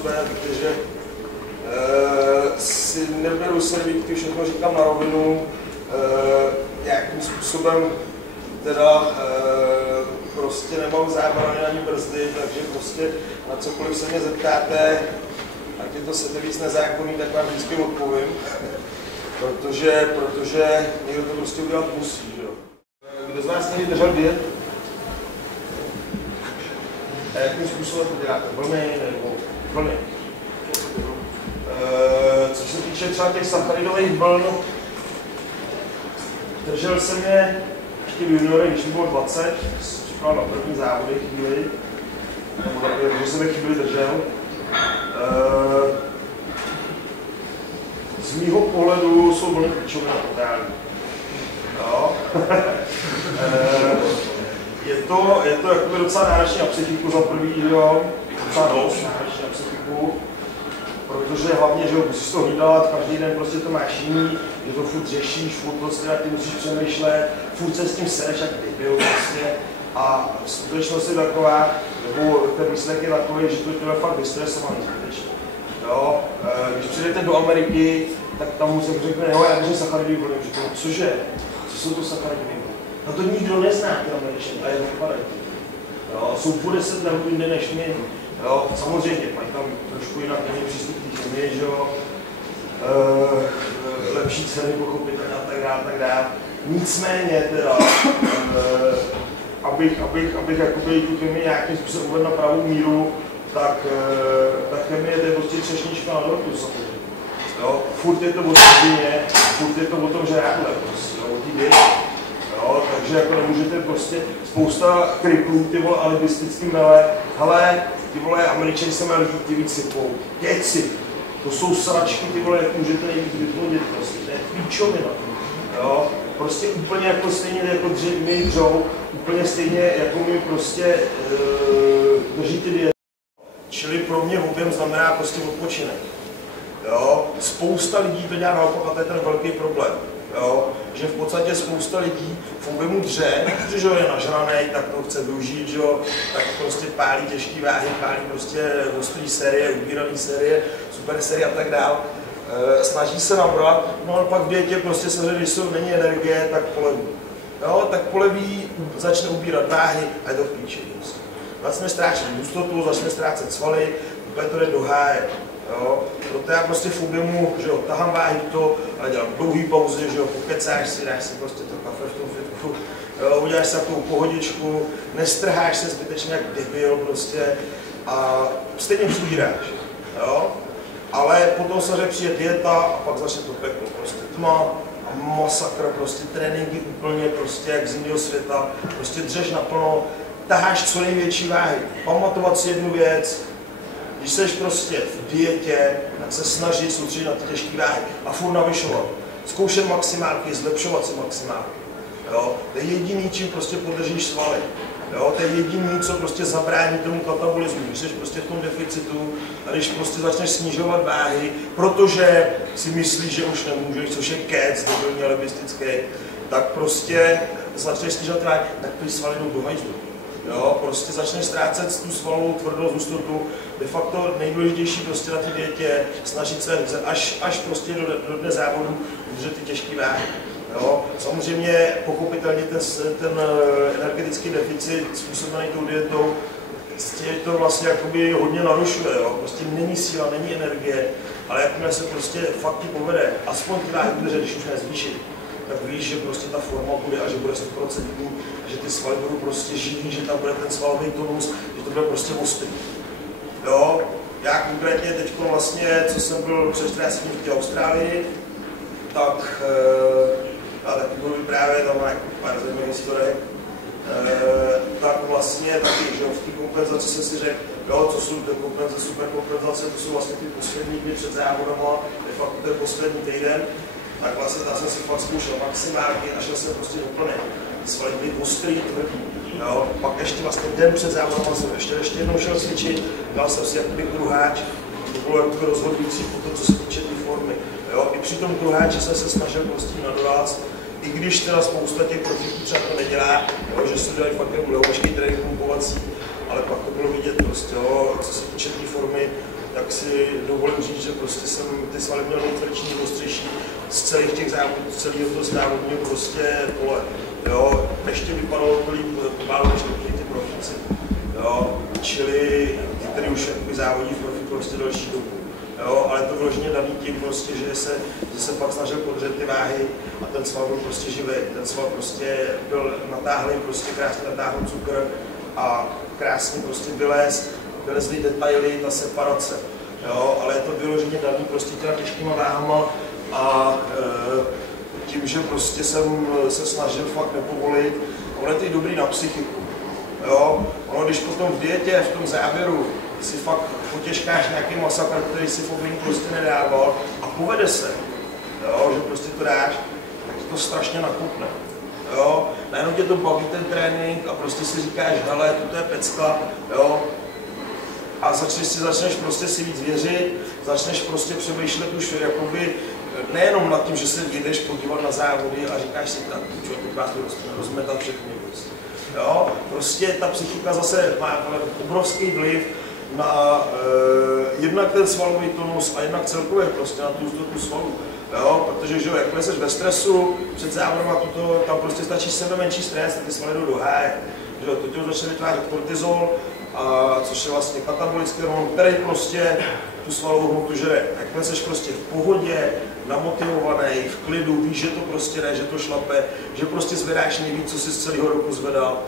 způsobem, protože si neberu servítky, všechno říkám na rovinu, nějakým způsobem teda prostě nemám zábrany ani brzdy, takže prostě na cokoliv se mě zeptáte, ať je to sebe víc nezákonný, tak vám vždycky odpovím, protože někdo to prostě udělat musí, že jo. Kdo z vás někdy držel dietu? A jakým způsobem to děláte? Vlny nebo vlny? Co se týče třeba těch sacharidových vln, držel jsem je ještě v juniorech, když mi bylo 20, jsem připravil na první závody chvíli, nebo takové, že jsem je chvíli držel. Z mýho pohledu jsou vlny pičovina totální. Jo. Je to jakoby docela náročné na psychiku za prvý, jo, docela dost náročné na psychiku, protože hlavně, že musíš to hlídat, každý den prostě to máš jiný, že to furt řešíš, furt prostě ty musíš přemýšlet, furt se s tím sereš jak debil prostě a skutečnost je taková, nebo ten výsledek je takový, že to je fakt vystresovaný skutečně. Jo, když přijdete do Ameriky, tak tam se řekne, jo, já držím sacharidový vlny, řeknu, cože, co jsou to sacharidový vlny? No to nikdo nezná, ty Američané, a je vypadají. Jsou po 10 let jinde než my. Jo, samozřejmě, mají tam trošku jinak jiný přístup k té země, že jo. Lepší ceny pochopitelně a tak dále. Nicméně teda, abych jakoby tu chemii nějakým způsobem uvedl na pravou míru, tak chemie je prostě třešnička na dortu samozřejmě. Jo, furt je to o rodině, furt je to o tom žrádle prostě, jo, o té dietě. Jo, takže jako nemůžete prostě spousta kriplů, ty vole, alibistický mele, hele, ty vole, Američani se mají ty víc sypou, keci, to jsou sračky, ty vole, jak můžete nejvíc vyplodit, prostě, to je píčovina, jo, prostě úplně jako stejně jako my dřou, úplně stejně jako my prostě drží ty diety. Čili pro mě objem znamená prostě odpočinek, jo, spousta lidí to dělá naopak a to je ten velký problém. Jo, že v podstatě spousta lidí v objemu dře, protože je nažranej, tak to chce využít, že jo, tak prostě pálí těžké váhy, pálí prostě ostrý série, ubíraný série, super série a tak dál. Snaží se nabrat, no a pak v dietě prostě se, když není energie, tak poleví. Jo, tak poleví, začne ubírat váhy a je to v píči. Začne ztrácet hustotu, začne ztrácet svaly, úplně to jde do háje. Jo, proto já prostě v objemu, že jo, tahám váhy to, ale dělám dlouhý pauzy, že jo, pokecáš si, dáš si prostě to kafe v tom fitku, jo, uděláš si takovou pohodičku, nestrháš se zbytečně jak debil prostě a stejně přibíráš, jo, ale potom se přijde dieta a pak začne to peklo, prostě tma a masakr, prostě tréninky úplně prostě jak z jiného světa, prostě dřeš naplno, taháš co největší váhy, pamatovat si jednu věc. Když jsi prostě v dietě, tak se snažit soustředit na ty těžké váhy a furt navyšovat. Zkoušet maximálky, zlepšovat si maximálky. Jo? To je jediný, čím prostě podržíš svaly. Jo? To je jediný, co prostě zabrání tomu katabolismu. Když jsi prostě v tom deficitu a když prostě začneš snižovat váhy, protože si myslíš, že už nemůžeš, což je kec, debilní alibistický, tak prostě začneš snižovat váhy, tak ty svaly jdou do hajzlu. Jo, prostě začneš ztrácet tu svalovou tvrdost, hustotu. De facto nejdůležitější prostě na té dietě snažit se až prostě do dne závodu udržet ty těžké váhy. Jo, samozřejmě pochopitelně ten energetický deficit způsobený tou dietou to vlastně jakoby hodně narušuje. Jo. Prostě není síla, není energie, ale jakmile se prostě fakt ti povede, aspoň ty váhy udržet, když už nezvýšit, tak víš, že prostě ta forma bude a že bude 100%, že ty svaly budou prostě živý, že tam bude ten svalový tonus, že to bude prostě ostrý. Jo, já konkrétně teď vlastně, co jsem byl před 14 dní v té Austrálii, tak a taky budu vyprávět, tam má jako pár zajímavých historiek, tak vlastně taky, že v té kompenzaci jsem si řekl, jo, co jsou ty kompenzace, super kompenzace, to jsou vlastně ty poslední dny před závodama, de facto to je poslední týden, tak vlastně tam jsem si fakt zkoušel maximálky a šel jsem prostě úplně. Svaly byly ostrý, tvrdý. Jo. Pak ještě vlastně den před závodem jsem ještě jednou šel cvičit, dal jsem si jakoby kruháč, to bylo jakoby rozhodující po tom, co se týče ty formy. Jo. I při tom kruháči jsem se snažil prostě na doraz, i když teda spousta těch profiků třeba to nedělá, jo, že se dělají fakt nebo lehovačký trénink pumpovací, ale pak to bylo vidět prostě, jo, co se týče té formy, tak si dovolím říct, že prostě jsem ty svaly měl nejtvrdší, nejostřejší z celých těch závodů, z celého toho závodního prostě pole. Jo, ještě vypadalo to líp pomálo než ty profíci. Jo, čili ty, který už závodí v profi prostě další dobu. Jo, ale to vyloženě daný tím prostě, že se pak snažil podřet ty váhy a ten sval byl prostě živý. Ten sval prostě byl natáhlý, prostě krásně natáhl cukr a krásně prostě vylezly detaily, ta separace. Jo, ale je to vyloženě daný prostě těma těžkýma váhama a tím, že prostě jsem se snažil fakt nepovolit, ono je to dobrý na psychiku. Jo, ono když potom v dietě, v tom závěru si fakt potěžkáš nějaký masakr, který si v oblíku prostě nedával a povede se, jo, že prostě to dáš, tak to strašně nakupne. Jo, najednou tě to baví ten trénink a prostě si říkáš, hele, to je pecka, jo, a začneš prostě si víc věřit, začneš prostě přemýšlet už jakoby nejenom nad tím, že se jdeš podívat na závody a říkáš si tak, čo, teď vás to rozmetat všechny prostě. Jo, prostě ta psychika zase má obrovský vliv na jednak ten svalový tonus a jednak celkově prostě na tu svalu. Jo, protože že jakmile jsi ve stresu, před závodem tam prostě stačí sebe menší stres, tak ty svaly jdou do háje. Že to tělo začne vytvářet kortizol, což je vlastně katabolický hormon, který prostě tu svalovou hmotu žere. Jakmile jsi prostě v pohodě, namotivovaný, v klidu, víš, že to prostě ne, že to šlape, že prostě zvedáš nejvíc, co jsi z celého roku zvedal,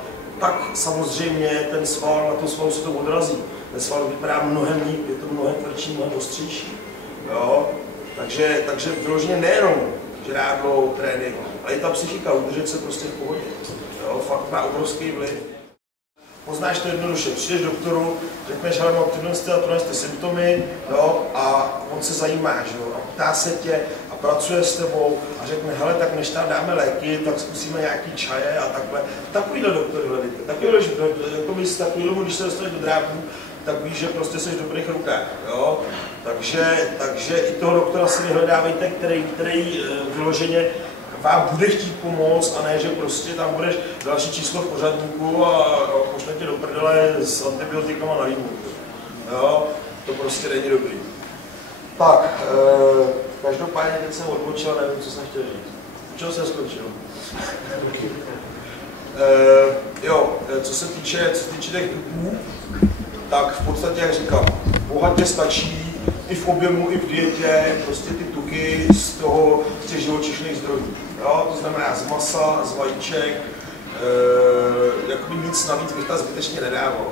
tak samozřejmě ten sval, na tom svalu se to odrazí. Ten sval vypadá mnohem líp, je to mnohem tvrdší, mnohem ostřejší. Jo? Takže vyloženě nejenom žrádlo, trénink, ale i ta psychika, udržet se prostě v pohodě. Jo? Fakt má obrovský vliv. Poznáš to jednoduše, přijdeš k doktoru, řekneš, hele, mám tyhle symptomy, jo, a on se zajímá, že jo, a ptá se tě a pracuje s tebou a řekne, hele, tak než tam dáme léky, tak zkusíme nějaký čaje a takhle. Takovýhle doktory hledejte, takovýhle, když se dostaneš do drápů, tak víš, že prostě jsi v dobrých rukách, jo. Takže i toho doktora si vyhledávejte, který vyloženě vám bude chtít pomoct a ne, že prostě tam budeš další číslo v pořadníku a pošle tě do prdele s antibiotikama na límu. Jo, to prostě není dobrý. Tak, každopádně teď jsem odbočil, nevím, co jsem chtěl říct. Čeho jsem skončil? Jo, co se týče těch tuků, tak v podstatě, jak říkám, bohatě stačí i v objemu, i v dietě, prostě ty tuky z těch živočišných zdrojů. Jo, to znamená z masa, z vajíček, jakoby nic navíc bych tam zbytečně nedával.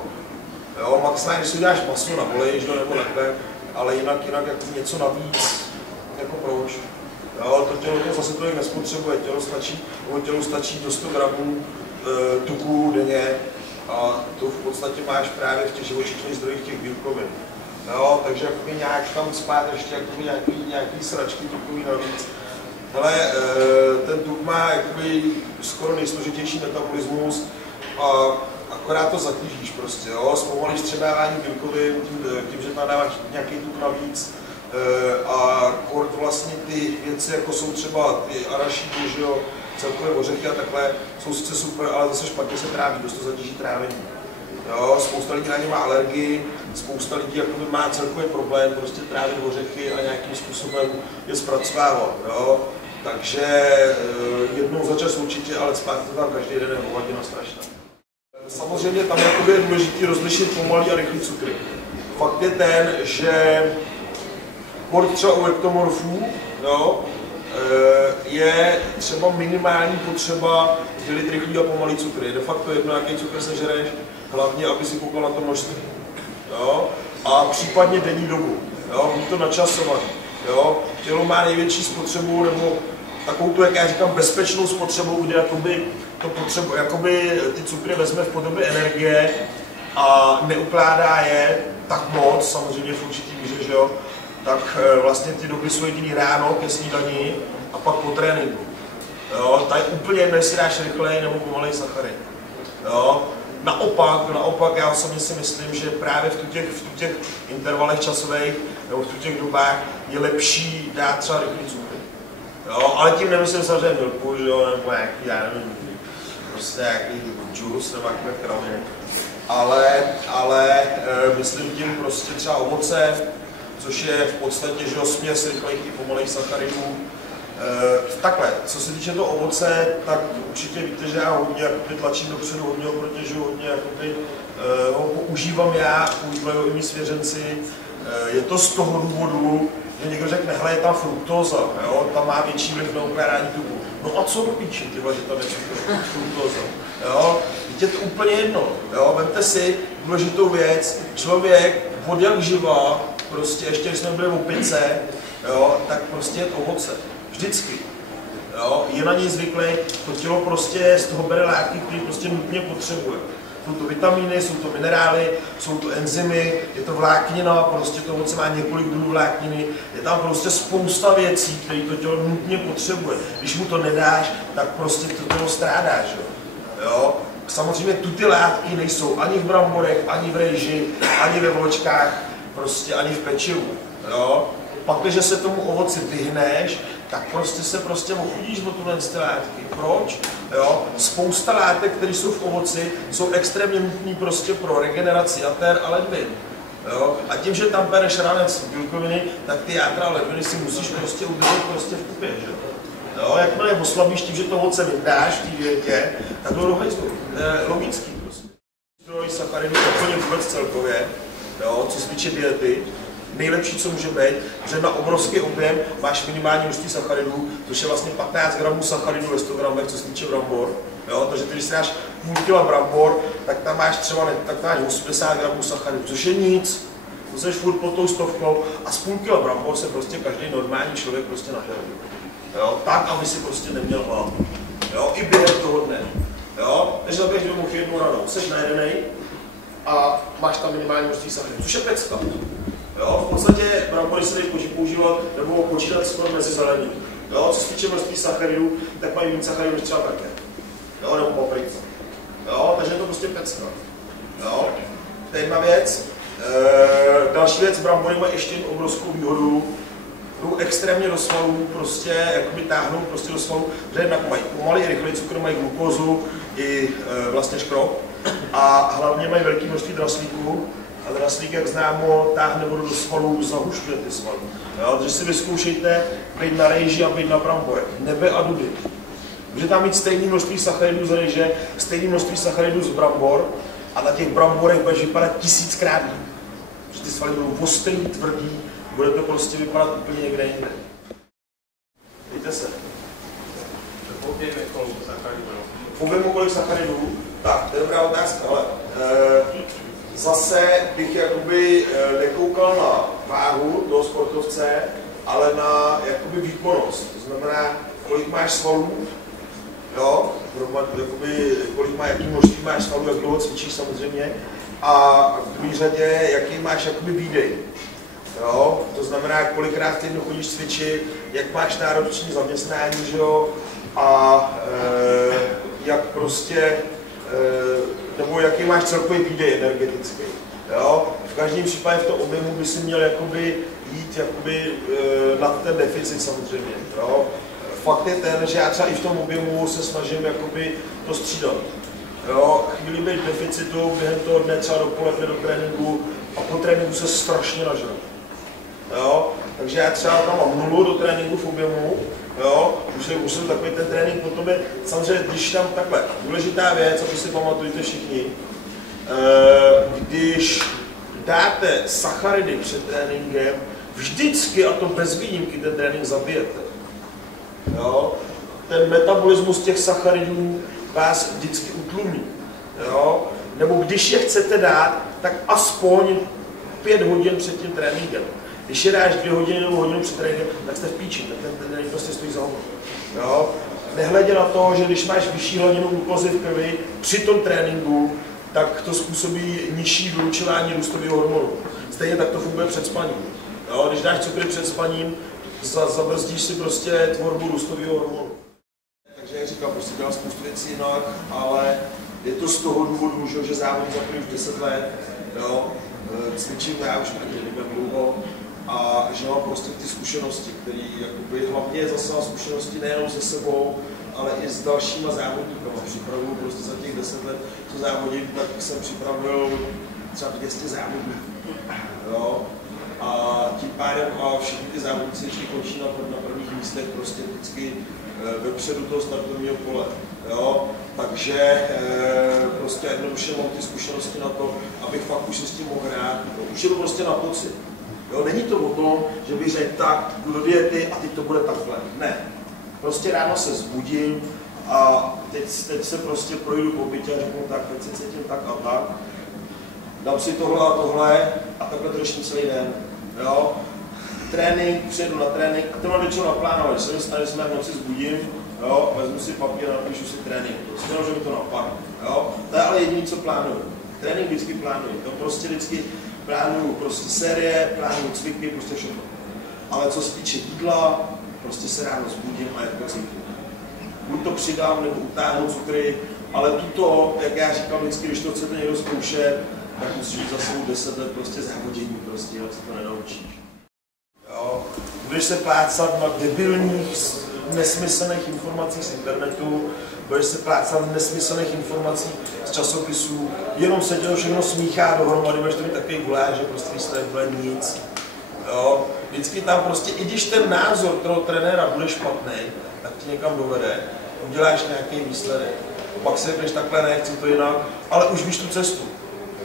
Jo, maximálně, když si uděláš maso na volej, nebo takhle, ale jinak jako něco navíc, jako proč. Jo, to tělo to zase tolik nespotřebuje, tělu stačí do 100 gramů tuků denně a to v podstatě máš právě v těch živočišných zdrojích těch bílkovin. Jo, takže jakoby nějak tam spát ještě jakoby nějaký sračky tukový navíc. Hele, ten tuk má jakoby skoro nejsložitější metabolismus a akorát to zatížíš prostě, jo, zpomalíš střebávání bílkovin tím, že tam dáváš nějaký tuk navíc a kort vlastně ty věci, jako jsou třeba ty arašídy, že jo, celkové ořechy a takhle, jsou sice super, ale zase špatně se tráví, dost to zatíží trávení. Jo, spousta lidí na ně má alergii, spousta lidí jakoby má celkový problém prostě trávit ořechy a nějakým způsobem je zpracovávat. Jo. Takže jednou za čas určitě, ale spát to tam každý den je hovadina strašná. Samozřejmě tam je důležité rozlišit pomalý a rychlý cukry. Fakt je ten, že kort třeba u ektomorfů, jo, je třeba minimální potřeba dělit rychlý a pomalý cukry. Je de facto jedno, jaký cukr sežereš, hlavně, aby si koukal na to množství. Jo? A případně denní dobu. Mít to načasované. Tělo má největší spotřebu, nebo takovou tu, jak já říkám, bezpečnou spotřebu, kde jakoby ty cukry vezme v podobě energie a neukládá je tak moc, samozřejmě v určitý míře, že jo? Tak vlastně ty doby jsou jediný ráno ke snídani a pak po tréninku. Tady úplně jedno, jestli dáš rychlej nebo pomalej sacharid. Naopak, já osobně si myslím, že právě v těch intervalech časových nebo v těch dobách je lepší dát třeba rychlý cukry. Ale tím nemyslím samozřejmě milku, nebo nějaký, já nevím, prostě nějaký džus nebo nějaké kraviny. Ale myslím tím prostě třeba ovoce, což je v podstatě, že směs rychlejch i pomalejch sacharidů. Takhle, co se týče toho ovoce, tak určitě víte, že já hodně tlačím dopředu, hodně ho protěžu, hodně ho používám já, používají ho i mý svěřenci. Je to z toho důvodu, že někdo řekne, hele, je tam fruktóza, jo? Tam má větší vliv na ukládání tuku. No a co do píči, tyhle, že tam je fruktóza? Jo? Je to úplně jedno. Jo? Vemte si důležitou věc, člověk od jak živa, prostě ještě když jsme byli v opice, jo? Tak prostě je to ovoce. Vždycky. Jo? Je na něj zvyklý, to tělo prostě z toho bere látky, které prostě nutně potřebuje. Jsou to vitamíny, jsou to minerály, jsou to enzymy, je to vláknina, prostě to ovoce má několik druhů vlákniny, je tam prostě spousta věcí, které to tělo nutně potřebuje. Když mu to nedáš, tak prostě to tělo strádáš. Jo? Samozřejmě tu ty látky nejsou ani v bramborech, ani v rejži, ani ve vločkách, prostě ani v pečivu. Jo? Pak, když se tomu ovoci vyhneš, tak prostě se ochudíš o tuhle látky. Proč? Jo? Spousta látek, které jsou v ovoci, jsou extrémně nutné prostě pro regeneraci jater a ledvin. Jo? A tím, že tam bereš ranec bílkoviny, tak ty játra a ledviny si musíš prostě udržet prostě v kupě. Jo? Jakmile je oslabíš tím, že to ovoce vydáš v té dietě, tak to dohajzlo. Logický prostě. Zdroj sacharidů úplně vůbec celkově, jo? Co se týče diety. Nejlepší, co může být, že na obrovský objem máš minimální množství sacharidů, což je vlastně 15 gramů sacharidů ve 100 gramech, co se týče brambor. Jo? Takže ty, když si dáš půl kila brambor, tak tam máš třeba 80 gramů sacharidů, což je nic. To jsi furt pod tou stovkou a z půl kila brambor se prostě každý normální člověk prostě nažere. Tak, aby si prostě neměl hlavu. Jo? I během toho dne. Jo? Takže zabiješ domů jednou ranou, jsi najedenej a máš tam minimální množství sacharidů, což je pecka. Jo, v podstatě brambory se dají používat nebo počítat skoro mezi zeleninu. Jo, co se týče množství sacharidů, tak mají víc sacharidů než třeba také. Jo, nebo paprika. Jo, takže je to prostě pecka. Jo, to je jedna věc. Další věc, brambory mají ještě obrovskou výhodu. Jdou extrémně do svalů, prostě jakoby táhnou prostě do svalů, že jednak mají pomalý, rychlej cukr, mají glukózu i vlastně škrob. A hlavně mají velké množství draslíků. A draslík, jak známo, táhne vodu do svalů, zahušťuje ty svaly. Takže si vyzkoušejte být na rejži a být na bramborech. Nebe a dudy. Může tam mít stejné množství sacharidů z rejže, stejné množství sacharidů z brambor a na těch bramborech budeš vypadat 1000krát líp. Protože ty svaly budou ostrý, tvrdý, bude to prostě vypadat úplně někde jinde. Dejte se. V objemu kolik sacharidů? Tak, to je dobrá otázka, ale zase bych jakoby nekoukal na váhu toho sportovce, ale na jakoby výkonnost. To znamená, kolik máš svalů, jo, jakoby, kolik má, jaký množství máš svalů, jak dlouho cvičíš samozřejmě, a v druhé řadě, jaký máš jakoby výdej. Jo, to znamená, kolikrát v týdnu chodíš cvičit, jak máš náročné zaměstnání, že jo, a jak prostě nebo jaký máš celkový výdej energetický. Jo? V každém případě v tom objemu by si měl jakoby jít jakoby, nad ten deficit samozřejmě. Jo? Fakt je ten, že já třeba i v tom objemu se snažím jakoby to střídat. Jo? Chvíli být v deficitu, během toho dne třeba dopoledne do tréninku a po tréninku se strašně nažrat. Jo? Takže já třeba tam mám nulu do tréninku v objemu, jo, už jsem takový ten trénink potom je, samozřejmě, když tam takhle, důležitá věc, aby si pamatujte všichni, když dáte sacharidy před tréninkem, vždycky, a to bez výjimky, ten trénink zabijete. Jo? Ten metabolismus těch sacharidů vás vždycky utlumí. Jo? Nebo když je chcete dát, tak aspoň 5 hodin před tím tréninkem. Když je dáš 2 hodiny nebo hodinu před tréninkem, tak jste v píči, tak ten trénink prostě stojí za hovno. Nehledě na to, že když máš vyšší hladinu glukózy v krvi při tom tréninku, tak to způsobí nižší vylučování růstového hormonu. Stejně tak to funguje před spaním. Jo? Když dáš cukry před spaním, zabrzdíš si prostě tvorbu růstového hormonu. Takže jak říkám, prostě dělám spoustu věcí jinak, ale je to z toho důvodu, že závodím za už 10 let. Jo? Cvičím já už nevím dlouho a že mám prostě ty zkušenosti, které jakoby, hlavně zase mám zkušenosti nejenom se sebou, ale i s dalšíma závodníkama. Připravuju prostě za těch 10 let, co závodím, tak jsem připravil třeba 200 závodníků. Jo? a tím pádem všichni ty závodníci vždycky končí na prvních místech prostě vždycky vepředu toho startovního pole. Jo? Takže prostě jednoduše mám ty zkušenosti na to, abych fakt už si s tím mohl hrát. Už je to prostě na pocit. Jo? Není to o tom, že bych řekl tak, jdu do diety a teď to bude takhle. Ne. Prostě ráno se zbudím a teď se prostě projdu po bytě a řeknu tak, teď se cítím tak a tak. Dám si tohle a tohle a takhle to řeším celý den. Jo? Trénink, přijedu na trénink a to mám většinou naplánovat. Když se mi stane, že se v noci zbudím, jo? Vezmu si papír a napíšu si trénink. Prostě jenom, že mi to napadne. Jo? To je ale jediné, co plánuju. Trénink vždycky plánuju. To prostě vždycky plánuju prostě série, plánuju cviky, prostě všechno. Ale co se týče jídla, prostě se ráno zbudím a jak to cítím. Buď to přidám, nebo utáhnu cukry, ale tuto, jak já říkám vždycky, když to chcete někdo zkoušet, tak musíš mít za sebou 10 let prostě závodění, prostě, jo, co to nenaučíš. Jo. Budeš se plácat na debilních, nesmyslných informací z internetu, budeš se plácat nesmyslných informací z časopisů, jenom se dělo všechno smíchá dohromady, budeš to mít takový guláš, že prostě z toho nebude nic. Jo. Vždycky tam prostě, i když ten názor toho trenéra bude špatný, tak ti někam dovede, uděláš nějaký výsledek. Pak si řekneš takhle, nechci to jinak, ale už víš tu cestu.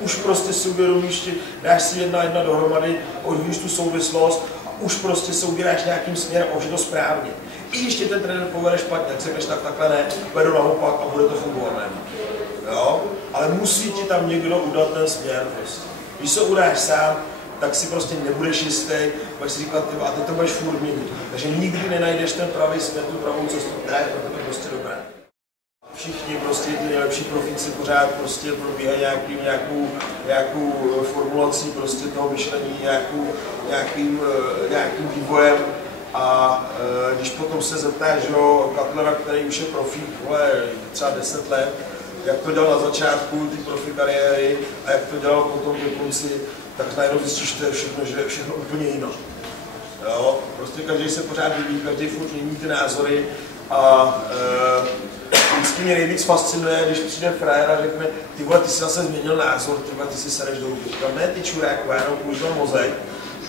Už prostě si uvědomíš, dáš si jedna dohromady, už víš tu souvislost a už prostě se ubíráš nějakým směrem, už je to správně. I když ti ten trenér povede špatně, tak si řekneš takhle ne, vedu naopak a bude to fungovat. Jo? Ale musí ti tam někdo udat ten směr prostě. Když se udáš sám, tak si prostě nebudeš jistý, budeš si říkat, a ty to budeš furt měnit. Takže nikdy nenajdeš ten pravý směr, tu pravou cestu, která je pro tebe prostě dobrá. Všichni prostě ty nejlepší profíci pořád prostě probíhají nějakou formulací prostě toho myšlení, nějakým vývojem. A když potom se zeptáš, že Cutlera, který už je profík, třeba 10 let, jak to dělal na začátku ty profi kariéry a jak to dělal potom do konci, tak najednou zjistíš, že to je všechno, že je všechno úplně jinak. Jo? Prostě každý se pořád vyvíjí, každý furt mění ty názory a vždycky mě nejvíc fascinuje, když přijde frajer a řekne, ty vole, ty jsi zase změnil názor, ty si sereš do ruky. Říkám, ne ty čuráku, já jenom používám mozek.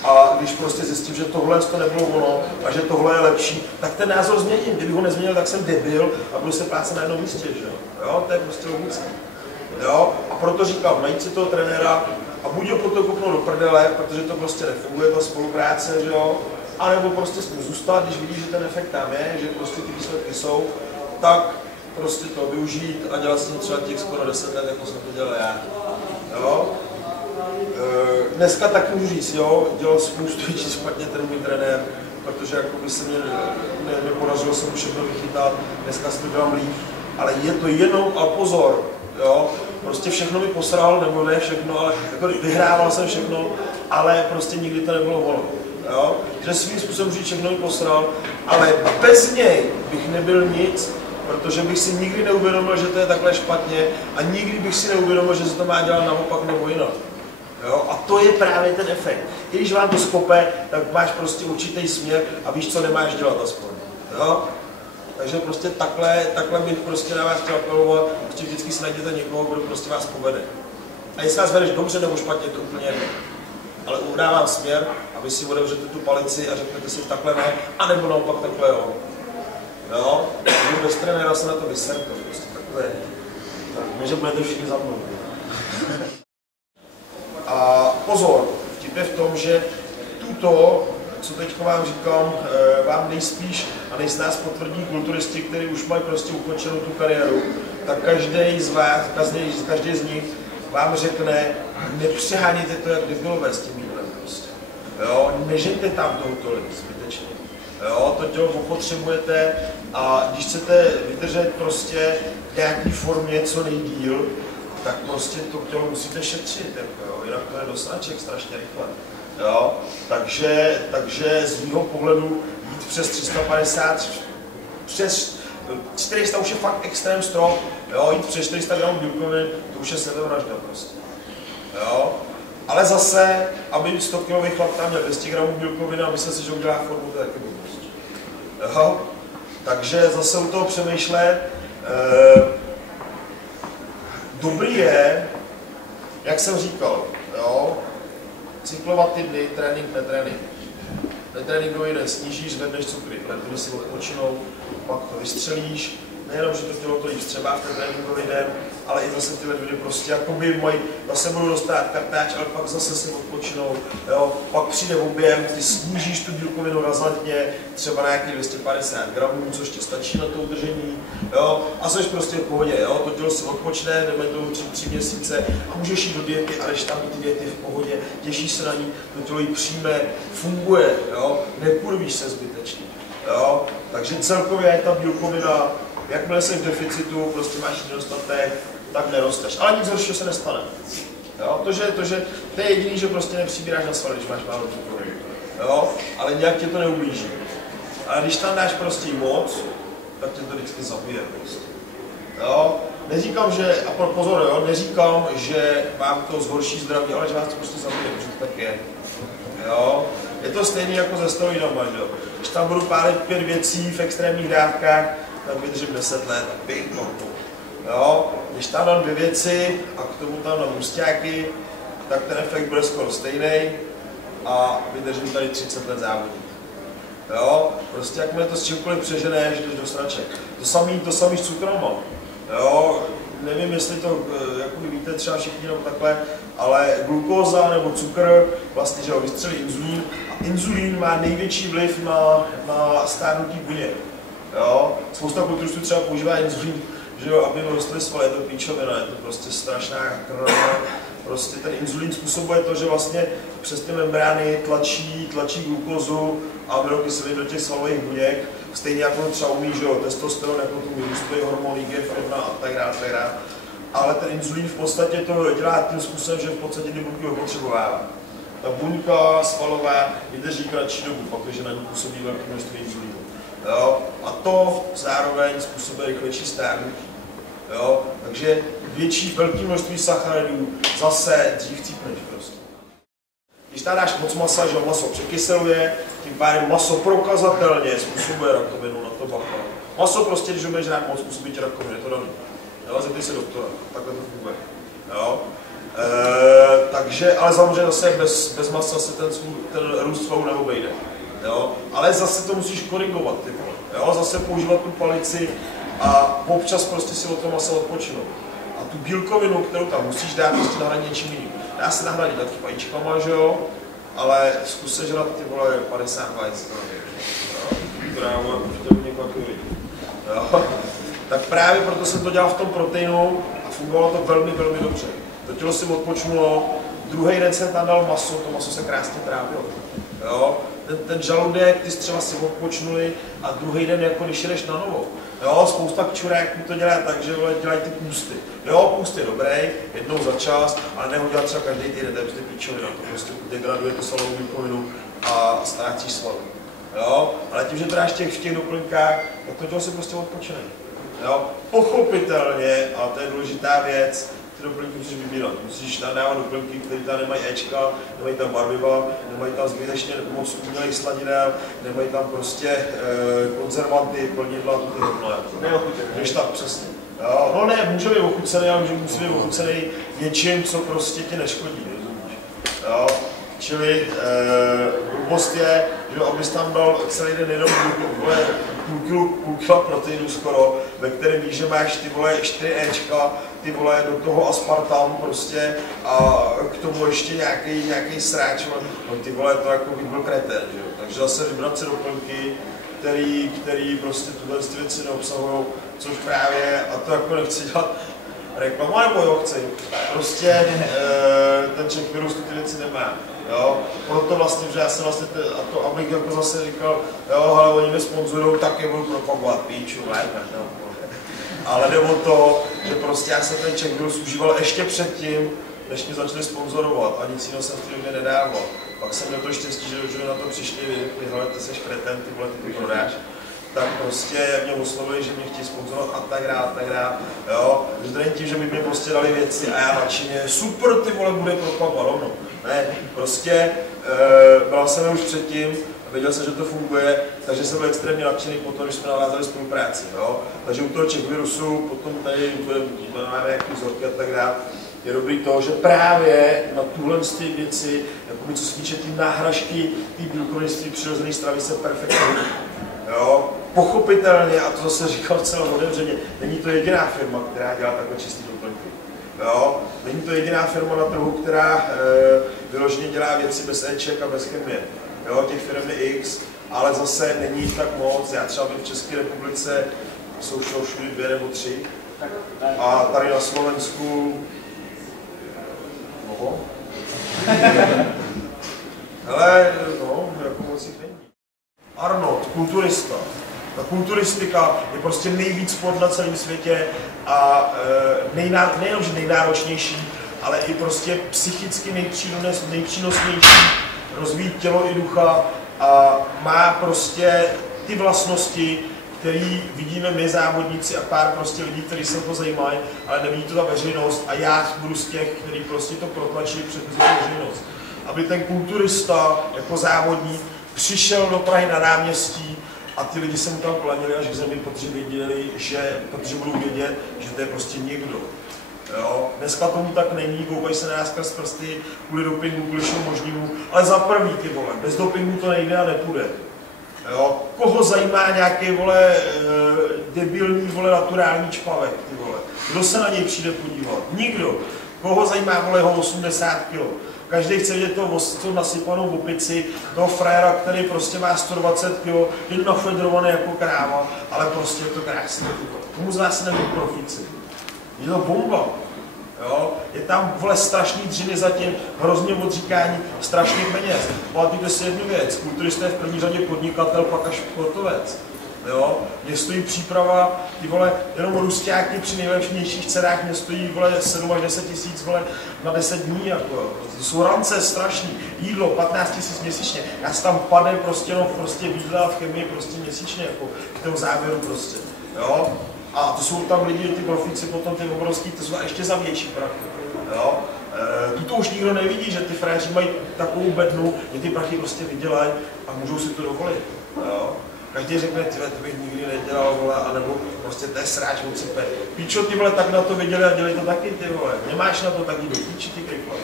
A když prostě zjistím, že tohle to nebylo ono a že tohle je lepší, tak ten názor změním. Kdyby ho nezměnil, tak jsem debil a budu se plácat na jednom místě, že jo? To je prostě logické. Jo? A proto říkám, najít si toho trenéra a buď ho potom kopnout do prdele, protože to prostě nefunguje, ta spolupráce, že jo? A nebo prostě s tím zůstat, když vidíš, že ten efekt tam je, že prostě ty výsledky jsou, tak prostě to využít a dělat si třeba těch skoro 10 let, jako jsem to dělal já. Jo? Dneska taky můžu říct, jo, dělal spoustu věcí špatně ten můj trenér, protože jako by se mě nepodařilo se mu všechno vychytat, dneska si to dělám líp, ale je to jenom a pozor, jo, prostě všechno mi posral, nebo ne všechno, ale jako vyhrával jsem všechno, ale prostě nikdy to nebylo ono, jo, že svým způsobem říct všechno mi posral, ale bez něj bych nebyl nic, protože bych si nikdy neuvědomil, že to je takhle špatně a nikdy bych si neuvědomil, že se to má dělat naopak nebo jinak. Jo? A to je právě ten efekt. I když vám to skope, tak máš prostě určitý směr a víš, co nemáš dělat aspoň. Jo? Takže prostě takhle bych prostě na vás chtěl apelovat, prostě vždycky si najděte někoho, kdo prostě vás povede. A jestli vás vedeš dobře nebo špatně, to úplně jedno. Ale udávám směr a vy si otevřete tu palici a řeknete si takhle ne, anebo naopak takhle jo. Jo? Takže bez trenéra se na to vyserte, prostě takhle je. Tak, než budete všichni za mnou. A pozor, vtip je v tom, že tuto, co teď vám říkám, vám nejspíš a nejsnáz potvrdí kulturisti, kteří už mají prostě ukončenou tu kariéru, tak každý z vás, každý z nich vám řekne, nepřehánějte to jak debilové s tím jídlem prostě. Jo, nežijte tam toho tolik zbytečně. Jo, to tělo potřebujete a když chcete vydržet prostě v nějaké formě co nejdýl, tak prostě to tělo musíte šetřit, jako, jo, jinak to je do sraček strašně rychle. Jo, takže z mého pohledu jít přes 350, přes 400 už je fakt extrém strop, jo, jít přes 400 gramů bílkovin, to už je sebevražda prostě. Jo. Ale zase, aby 100 kg chlap tam měl 200 gramů bílkovin a myslel si, že udělá formu, to je taky blbost. Jo. Takže zase u toho přemýšlet. Dobrý je, jak jsem říkal, jo, cyklovat ty dny, trénink, netrénink. Netréninkový den snížíš, zvedneš cukry, protože si odpočinou, pak to vystřelíš. Nejenom, že to tělo to jí vstřebá v ten tréninkový den, ale i zase ty ledviny prostě jakoby mají, zase budou dostat kartáč, ale pak zase si odpočinou, jo. Pak přijde objem, ty snížíš tu bílkovinu razantně, třeba na nějakých 250 gramů, což ti stačí na to udržení, jo. A jsi prostě v pohodě, jo. To tělo si odpočne, jdeme tomu 3 měsíce a můžeš jít do diety, a když tam ty diety v pohodě, těšíš se na ní, to tělo jí přijme, funguje, jo. Nekurvíš se zbytečně, jo. Takže celkově ta bílkovina, jakmile jsi v deficitu, prostě máš nedostatek, tak nerosteš. Ale nic horšího se nestane. Jo? To je jediný, že prostě nepřibíráš na svaly, když máš málo cukru. Jo? Ale nějak tě to neublíží. Ale když tam dáš prostě moc, tak tě to vždycky zabije. Prostě. Jo? Neříkám, že, a pozor, jo? Neříkám, že vám to zhorší zdraví, ale že vás to prostě zabije, protože to tak je. Jo? Je to stejné jako ze steroidama, že jo? Když tam budu pálit 5 věcí v extrémních dávkách, tak vydržím 10 let a ping pong. Jo? Když tam dám 2 věci a k tomu tam dám musťáky, tak ten efekt bude skoro stejný a vydržím tady 30 let závodit. Jo? Prostě jakmile to s čímkoliv přeženeš, jdeš do sraček. To samý s cukrama. Jo? Nevím, jestli to jakoby víte třeba všichni nebo takhle, ale glukóza nebo cukr vlastně, že ho vystřelí inzulín a inzulín má největší vliv na stárnutí buněk. Jo? Spousta kulturistů třeba používá inzulín, že jo, aby rostly svaly, je to píčovina, je to prostě strašná krvina. Prostě ten inzulín způsobuje to, že vlastně přes ty membrány tlačí glukózu a aminokyseliny do těch svalových buněk, stejně jako třeba umí, že jo, testosteron, jako tu růstový hormon, IGF-1 a tak dále. Ale ten inzulín v podstatě to dělá tím způsobem, že v podstatě ty buňky opotřebovává. Ta buňka svalová vydrží kratší dobu, protože na ní působí velké množství inzulínu. Jo? A to zároveň způsobuje rychlejší stárnutí. Jo? Takže velké množství sacharidů zase dřív cípneš prostě. Když tam dáš moc masa, že maso překyseluje, tím pádem maso prokazatelně způsobuje rakovinu, na to bacha. Maso prostě, když ho budeš rád moc, způsobí ti rakovinu, je to daný. Zeptej se doktora, takhle to funguje. Jo? Takže, ale samozřejmě zase bez masa se ten růst svalů neobejde. Jo? Ale zase to musíš korigovat, ty vole. Jo? Zase používat tu palici a občas prostě si od toho masa odpočinout. A tu bílkovinu, kterou tam musíš dát, prostě nahradit něčím jiným. Dá se nahradit taky vajíčkama, že jo? Ale zkus sežrat ty vole 50 vajec. Která můžete u někoho vidět. Tak právě proto jsem to dělal v tom proteinu a fungovalo to velmi, velmi dobře. To tělo si odpočnulo, druhý den jsem tam dal maso, to maso se krásně trávilo. Jo? Ten žaludek, ty střeva si odpočnuli a druhý den, jako když jdeš na novo. Jo? Spousta kčuráků to dělá tak, že dělají ty půsty. Jo, půst je dobrý, jednou za čas, ale neho dělat třeba každý týden, to je prostě píčovina, to prostě degraduje tu svalovou bílkovinu a ztrácíš svalu. Jo? Ale tím, že to dáš v těch doplňkách, tak to tělo si prostě odpočine. Jo? Pochopitelně, a to je důležitá věc, ty doplňky musíš vybírat. Musíš tam dávat doplňky, které tam nemají Ečka, nemají tam barviva, nemají tam zbytečně moc umělých sladidel, nemají tam prostě konzervanty, plnidla, ty hodnoty. Když tak přesně. Jo? No ne, může být ochucený, ale musí být ochucený něčím, co prostě ti neškodí, rozumíš? Jo? Čili hloubost je, že abys tam dal celý den jenom půl kila proteinu skoro, ve kterém víš, že máš ty vole 4 Ečka, ty vole do toho aspartam prostě a k tomu ještě nějaký sráč, no ty vole to jako bych byl kretén, že jo. Takže zase vybrat si doplňky, který prostě tuhle věci neobsahují, což právě, a to jako nechci dělat reklamu, nebo jo chci, prostě ten Czech virus ty věci nemá. Jo, proto vlastně, že já jsem vlastně, a to abych jako zase říkal, jo, ale oni mě sponzorují, tak je budu propagovat, píču, lépe, no. Ale jde o to, že prostě já jsem ten Czech virus užíval ještě předtím, než mě začali sponzorovat a nic jiného jsem v té době nedával. Pak jsem měl to štěstí, že na to přišli, vy hele, ty seš kreten, ty vole, ty to prodáš. Tak prostě mě oslovili, že mě chtějí sponzorovat a tak dále, jo. Že to není tím, že by mě prostě dali věci a já nadšeně, super, ty vole, bude propagovat, rovno. Ne, prostě byl jsem už předtím a věděl jsem, že to funguje, takže jsem byl extrémně nadšený potom, když jsme navázali spolupráci, jo. Takže u toho Czech virusu, potom tady máme nějaké vzorky a tak dále, je dobrý to, že právě na tuhle ty věci, jako co se týče ty náhražky, ty bílkovinství přirozené stravy se perfektně. Jo, pochopitelně, a to zase říkal celé otevřeně, není to jediná firma, která dělá takhle čistý doplňky. Jo, není to jediná firma na trhu, která vyloženě dělá věci bez éček a bez chemie. Jo, těch firm je X, ale zase není jich tak moc. Já třeba v České republice jsou všude 2 nebo 3. A tady na Slovensku hele, no, jako moc jich není. Arnold, kulturista. Ta kulturistika je prostě nejvíc sport na celém světě a nejenom, že nejnáročnější, ale i prostě psychicky nejpřínosnější, rozvíjí tělo i ducha a má prostě ty vlastnosti, který vidíme my závodníci a pár prostě lidí, kteří se to zajímají, ale nevidí to ta veřejnost a já budu z těch, kteří prostě to protlačí před veřejnost. Aby ten kulturista jako závodník přišel do Prahy na náměstí a ty lidi se mu tam klanili až k zemi, protože budou vědět, že to je prostě někdo. Jo? Dneska tomu tak není, koukají se na nás skrz prsty kvůli dopingu, kvůli všemu možnému, ale za první ty vole, bez dopingu to nejde a nepůjde. Jo? Koho zajímá nějaký vole debilní vole naturální čpavek, ty vole? Kdo se na něj přijde podívat? Nikdo. Koho zajímá vole jeho 80 kg? Každý chce vidět toho nasypanou opici, toho frajera, který prostě má 120 kg, je nafedrovaný jako kráva, ale prostě je to krásné. Komu z vás neví profíci? Je to bomba. Jo? Je tam vole strašný dřiny zatím, hrozně odříkání, strašný peněz. Pamatujte si jednu věc, kulturista je v první řadě podnikatel, pak až sportovec. Jo? Mě stojí příprava, ty vole, jenom rusťáky při nejlepších cenách mě stojí vole 7 až 10 tisíc vole na 10 dní, jako. To jsou rance strašný, jídlo 15 tisíc měsíčně, já si tam padne prostě jenom prostě výdla v chemii prostě měsíčně, jako k tomu závěru prostě, jo. A to jsou tam lidi, ty profíci potom ty obrovský, to jsou ještě za větší prachy, jo. Tuto už nikdo nevidí, že ty frajeři mají takovou bednu, že ty prachy prostě vydělají a můžou si to dovolit, jo. Každý řekne, tyhle, to bych nikdy nedělal, vole, anebo prostě to je sráč, ocipe. Píčo, ty vole, tak na to viděli a dělej to taky, ty vole. Nemáš na to taky do píči, ty krykle.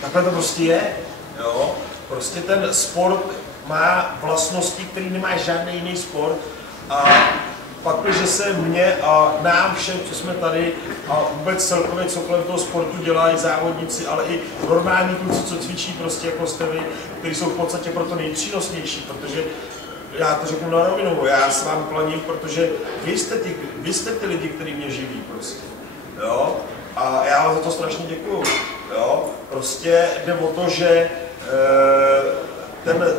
Takhle to prostě je, jo. Prostě ten sport má vlastnosti, který nemá žádný jiný sport a pak, když se mě a nám všem, co jsme tady a vůbec celkově, co kolem toho sportu dělají závodníci, ale i normální kluci, co cvičí prostě jako jste vy, kteří jsou v podstatě proto nejpřínosnější, protože já to řeknu na rovinu, já se vám klaním, protože vy jste ty lidi, kteří mě živí prostě, jo, a já vám za to strašně děkuju, jo, prostě jde o to, že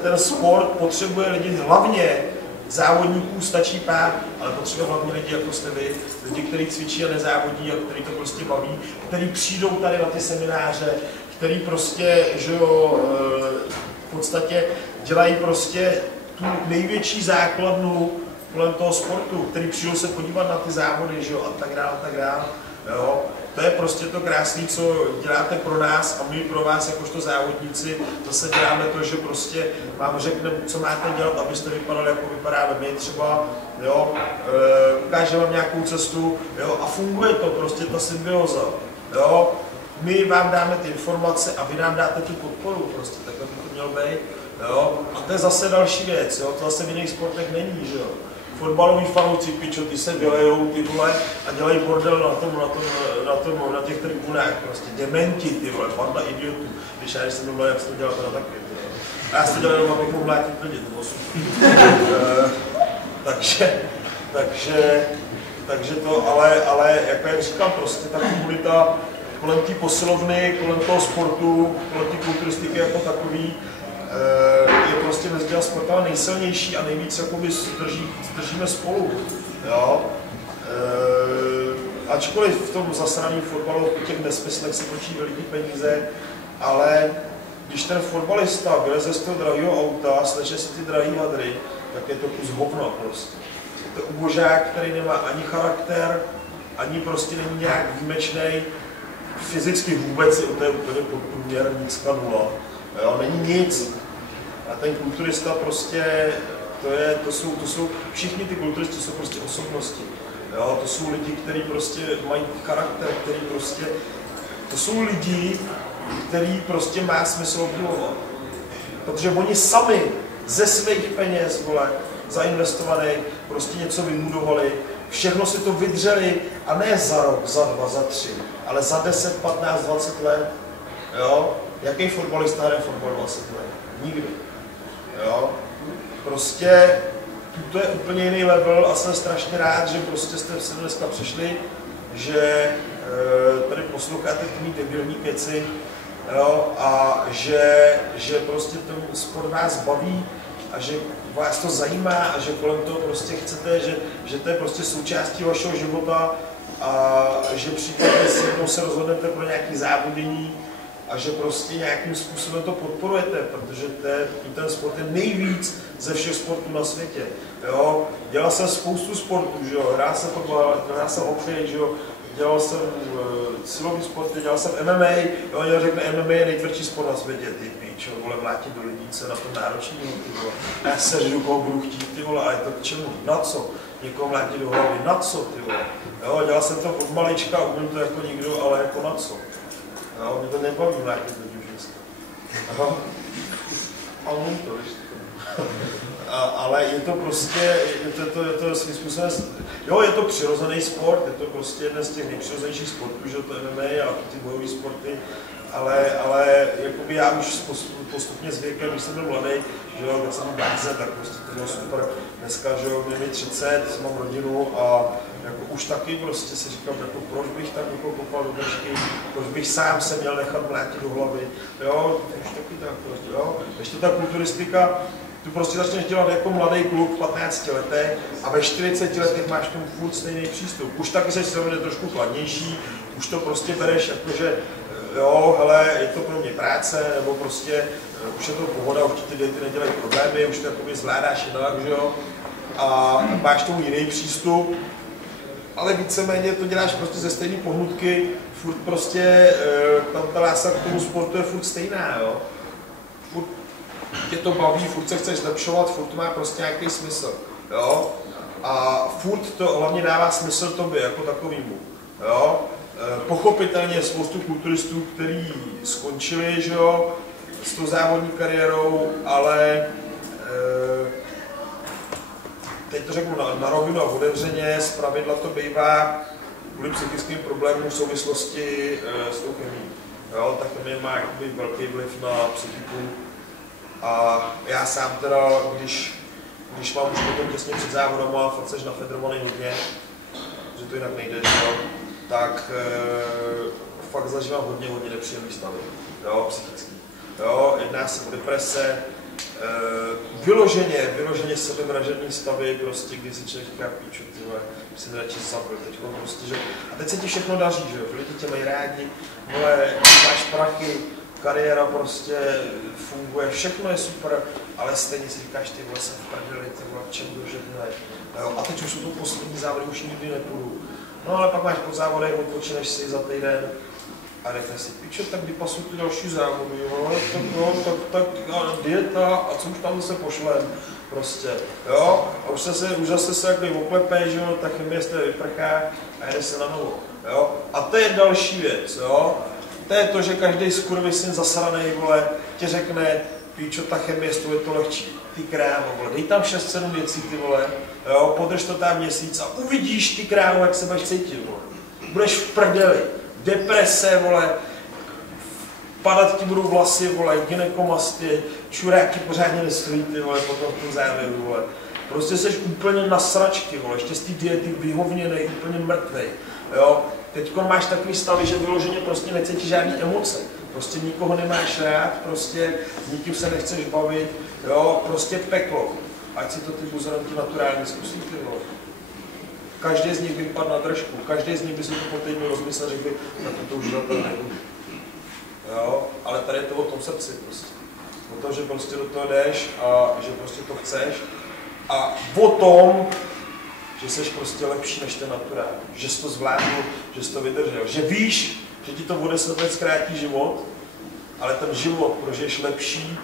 ten sport potřebuje lidi, hlavně závodníků stačí pár, ale potřebuje hlavně lidi, jako jste vy, lidi, kteří cvičí a nezávodí a kteří to prostě baví, kteří přijdou tady na ty semináře, kteří prostě, že jo, v podstatě dělají prostě tu největší základnu kolem toho sportu, který přijdou se podívat na ty závody, že jo, a tak dále, jo. To je prostě to krásné, co děláte pro nás a my pro vás, jakožto závodníci, zase děláme to, že prostě vám řekneme, co máte dělat, abyste vypadali, jako vypadáme my třeba, jo, ukážeme vám nějakou cestu, jo, a funguje to prostě, ta symbioza, jo. My vám dáme ty informace a vy nám dáte tu podporu, prostě takhle by to mělo být. Jo? A to je zase další věc, jo? To zase v jiných sportech není, že jo. Fotbaloví fanouci, pičo, ty se vylejou ty vole a dělají bordel na těch tribunách, prostě dementi, ty vole, banda idiotů. Když já jsem byl, jak jsi to dělal, teda taky, a já jsem to dělal jenom, abych mohl mlátit lidi, to bylo super. takže to, ale jako jak říkám, prostě ta komunita kolem té posilovny, kolem toho sportu, kolem té kulturistiky jako takový, je prostě mezi těma sportama nejsilnější a nejvíc jakoby držíme spolu. Jo? Ačkoliv v tom zasraném fotbalu, v těch nesmyslech se točí veliký peníze, ale když ten fotbalista vyleze z toho drahého auta a sleče si ty drahý hadry, tak je to kus hovna prostě. Je to ubožák, který nemá ani charakter, ani prostě není nějak výjimečný, fyzicky vůbec je to je úplně podprůměr, nízka nula. Jo, není nic. A ten kulturista prostě, to jsou všichni ty kulturisti jsou prostě osobnosti. Jo, to jsou lidi, kteří prostě mají charakter, kteří prostě To jsou lidi, který prostě má smysl obdivovat. Protože oni sami ze svých peněz, vole, zainvestovaných, prostě něco vybudovali, všechno si to vydřeli a ne za rok, za 2, za 3, ale za 10, 15, 20 let. Jo? Jaký fotbalista hraje fotbal 20 let? Nikdo. Jo? Prostě to je úplně jiný level a jsem strašně rád, že prostě jste se dneska přišli, že tady posloucháte ty debilní keci, jo? A že prostě ten sport vás baví a že vás to zajímá a že kolem toho prostě chcete, že to je prostě součástí vašeho života a že případně si jednou se rozhodnete pro nějaké závodění a že prostě nějakým způsobem to podporujete, protože ten sport je nejvíc ze všech sportů na světě. Jo? Dělal jsem spoustu sportů, že jo? Hrál jsem fotbal, hrál jsem hokej, že jo? Dělal jsem silový sporty, dělal jsem MMA, jo, někdo řekne, MMA je nejtvrdší sport na světě, ty píčo, vole, mlátit do lidí, co na tom náročný, ty vole. Já seřu, koho budu chtít, ty vole, a je to k čemu, na co? Někoho mlátit do hlavy, na co, ty vole. Jo, dělal jsem to od malička, umím to jako nikdo, ale jako na co? Jo, mě to nebaví mlátit do dívčinska. Jo, a umím to, víš. Ale je to prostě, je to svým způsobem, jo, je to přirozený sport, je to prostě jeden z těch nejpřirozenějších sportů, že to MMA a ty bojové sporty, ale jakoby já už postupně s věkem, když jsem byl mladý, že jo, když jsem byl báze, tak prostě to bylo super. Dneska, že jo, mě 30, mám rodinu a jako už taky prostě si říkám, jako proč bych tak jako kopal do držky, proč bych sám se měl nechat mlátit do hlavy, jo, už taky tak prostě, jo. Ještě ta kulturistika, tu prostě začneš dělat jako mladý kluk v 15 letech a ve 40 letech máš tomu furt stejný přístup. Už taky jsi samozřejmě trošku kladnější, už to prostě bereš jakože, jo, hele, je to pro mě práce, nebo prostě už je to pohoda, už ti ty děti nedělají problémy, už to jakoby zvládáš jinak, že jo, a máš tomu jiný přístup, ale víceméně to děláš prostě ze stejné pohnutky, furt prostě tam ta láska k tomu sportu je furt stejná, jo. Furt tě to baví, furt se chceš zlepšovat, furt to má prostě nějaký smysl, jo. A furt to hlavně dává smysl tobě jako takovýmu, jo. Pochopitelně spoustu kulturistů, kteří skončili, že jo, s tou závodní kariérou, ale teď to řeknu na rovinu a otevřeně, zpravidla to bývá kvůli psychickým problémům v souvislosti s tou chemií. Jo, ta chemie má jakoby velký vliv na psychiku. A já sám teda, když mám už potom těsně před závodem a fakt seš nafedrovaný hodně, že to jinak nejde, jo, tak fakt zažívám hodně nepříjemný stavy, jo, psychický. Jo, jedná se o deprese, vyloženě sebevražedný stavy, prostě, kdy si člověk říká, píču, ty vole, si radši zabil, teďko prostě, že... A teď se ti všechno daří, že jo, lidi tě mají rádi, vole, máš prachy, kariéra prostě funguje, všechno je super, ale stejně si říkáš, ty vole, jsem v prdeli, ty vole, v čem dožedne. A teď už jsou to poslední závody, už nikdy nepůjdu. No ale pak máš po závodech, odpočineš si za týden a řekne si, píče, tak vypasuj ty další závody, jo, tak dieta a co už tam zase pošlem, prostě, jo. A už zase se jaký oklepe, že jo, ta chemie z té vyprchá a jde se na novo, jo. A to je další věc, jo. To je to, že každý skurvysyn zasranej, vole, ti řekne, píčo, ta chemie, z toho je to lehčí. Ty krávo, vole, dej tam 6-7 věcí, ty vole, jo, podrž to tam měsíc a uvidíš, ty krávo, jak se budeš cítit, vole. Budeš v prdeli, deprese, vole, padat ti budou vlasy, vole, gynekomastie, čuráky pořádně nestojí, ty vole, potom v tom závěru, vole. Prostě jsi úplně na sračky, vole, ještě z té diety vyhovněnej, úplně mrtvej, jo. Teď máš takový stavy, že vyloženě prostě necítíš žádný emoce. Prostě nikoho nemáš rád, prostě nikým se nechceš bavit, jo, prostě peklo. Ať si to ty buzeranti naturálně zkusí, ty vole. Každý z nich vypadl na držku, každý z nich by si to po týdnu rozmyslel, že by na to už žádný nebudu. Jo, ale tady je to o tom srdci prostě. O tom, že prostě do toho jdeš a že prostě to chceš. A o tom, že jsi prostě lepší než ten naturál, že jsi to zvládl, že jsi to vydržel, že víš, že ti to o 10 let zkrátí život, ale ten život prožiješ lepší,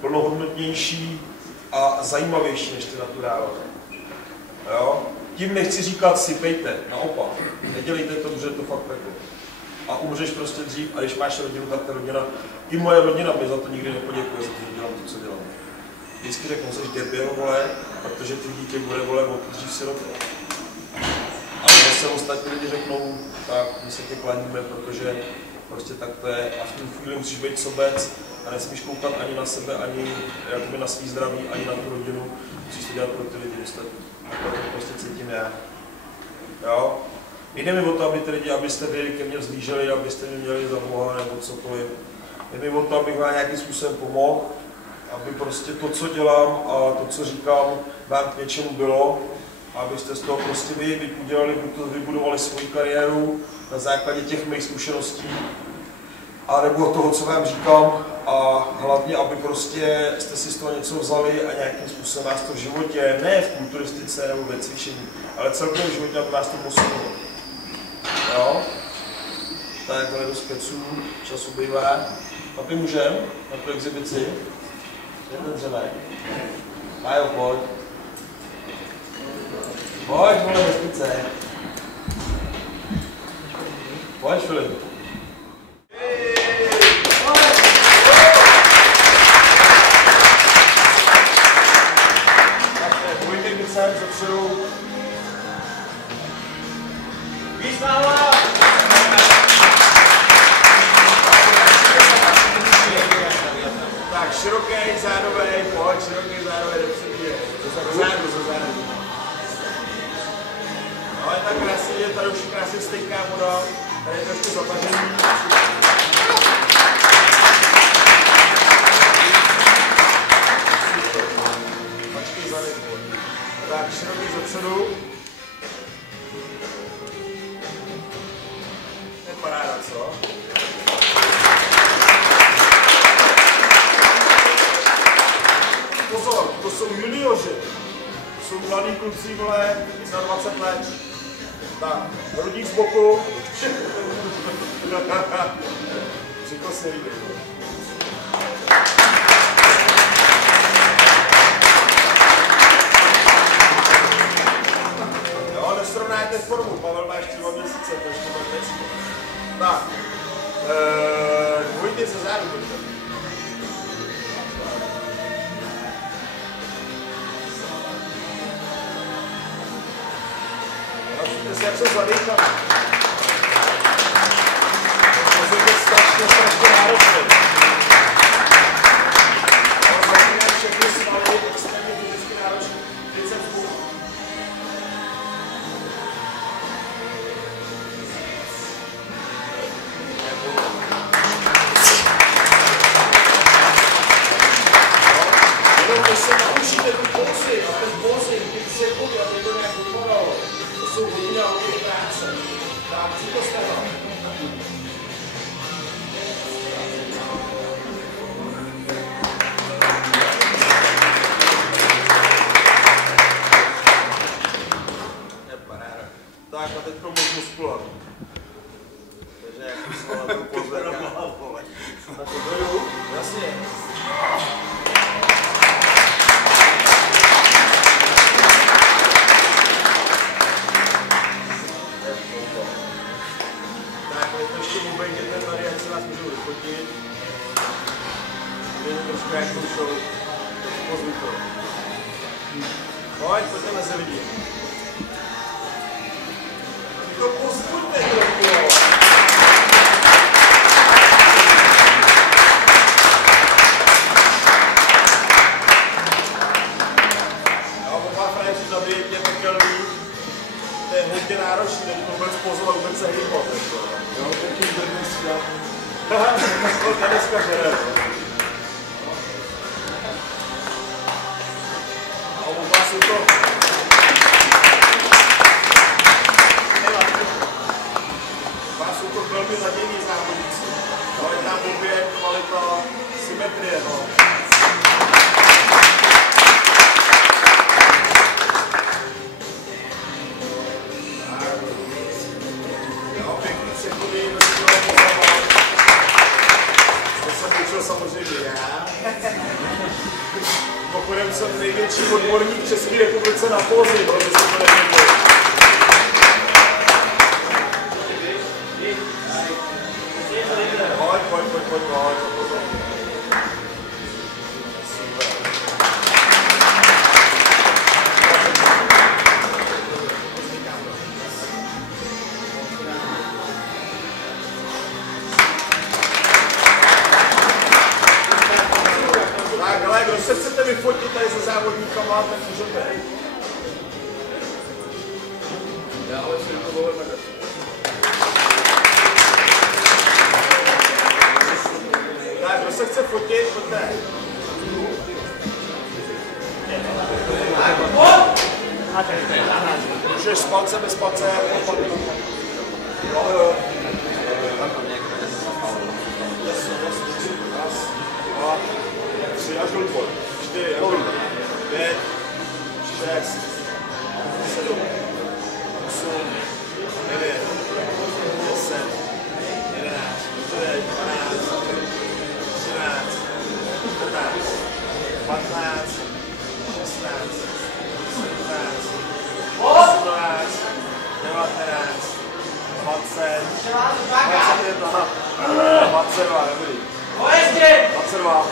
plnohodnotnější a zajímavější než ty naturálové. Jo? Tím nechci říkat sypejte, naopak, nedělejte to, že je to fakt peklo. a umřeš prostě dřív a když máš rodinu, tak ta rodina, i moje rodina mi za to nikdy nepoděkuje, za to, že dělám to, co dělám. Vždycky řeknu, že jsi debil, vole, protože ty dítě bude, vole, dřív si robil. Ale zase ostatní lidi řeknou, tak my se tě klaníme, protože prostě tak to je a v tu chvíli musíš být sobec a nesmíš koukat ani na sebe, ani jakoby na svý zdraví, ani na tu rodinu, musíš to dělat pro ty lidi ostatní. A to prostě cítím já. Jo? Jde mi o to, aby ty lidi, abyste vy ke mně vzlíželi, abyste mě měli za Boha nebo cokoliv. Jde mi o to, abych vám nějakým způsobem pomohl, aby prostě to, co dělám a to, co říkám, vám k něčemu bylo, abyste z toho prostě vy udělali, vybudovali svou kariéru na základě těch mých zkušeností, a nebo toho, co vám říkám, a hlavně, aby prostě jste si z toho něco vzali a nějakým způsobem vás to v životě, ne v kulturistice nebo ve cvičení, ale celkově v životě, aby vás to posunulo. Jo? Takhle do skeců, času bývá. Papi, můžem na tu exibici? Jeden dřemek. Majo, pojď. Pojď, vole, do špice. Pojď, Filip. Pojďte mi sem, zapředu. Význává! Tak, široký, zádovej, pojď, široký, zádovej, do zádu. Ale tak krásně, tady už krásně stejká voda, tady je trošku zatažený. Počkej zady, tak, široký zepředu. Je paráda, co? Pozor, to jsou junioři. To jsou mladí kluci, vole, na 20 let. Tak, hrudník z boku. Přikol se líbí. Jo, nesrovnáte formu, Pavel má ještě 2 měsíce, to ještě bude věc. Tak, dvojitě ze zádu, pojďte. Jak se zadýchám. To je strašně náročné. Ale začínají všechny svaly, extrémně fyzicky náročné. Tricepsů. Jenom když se naučíte tu pózy a ten pózy, když se chodí, aby to nějak vypadalo. To jsou hodiny a hodiny práce. Tak, si to stalo. Neparáda. Tak, a teď můžu muskulovat. Takže jak jsem na tu pozvěka. Na to doju? Jasně. Tady, jak se vás můžu vyfotit. Vidím trošku jak show. Pozvuj to. Pojď, pojďme se vidět. To pozvuďte trochu. Jo, oba frajeři zabijete pekelný. To je hodně náročný, teď vůbec pozvat, vůbec se hýbat. Jo, teď jim dneska. To dneska žere. A oba jsou to... Oba jsou to velmi zadělní závodníci. No, je tam obě kvalita, symetrie, no. Samozřejmě já. Mimochodem jsem největší odborník v České republice na pózy, protože jsem to nevěděl. Pojď. Tak, ale kdo se chcete vyfotit tady se závodníkama, tak můžete. Já ale si to dovolím. Tak, kdo se chce fotit, pojďte. Můžeš s palcem, bez palce. Jo. Raz, dva, 3 až dolů, 4 až dolů, 5, 6, 7, 8, 9, 10, 11, 12, 13, 14, 15, 16, 17, 18, 19, 20, 21, 22, dobrý. 22.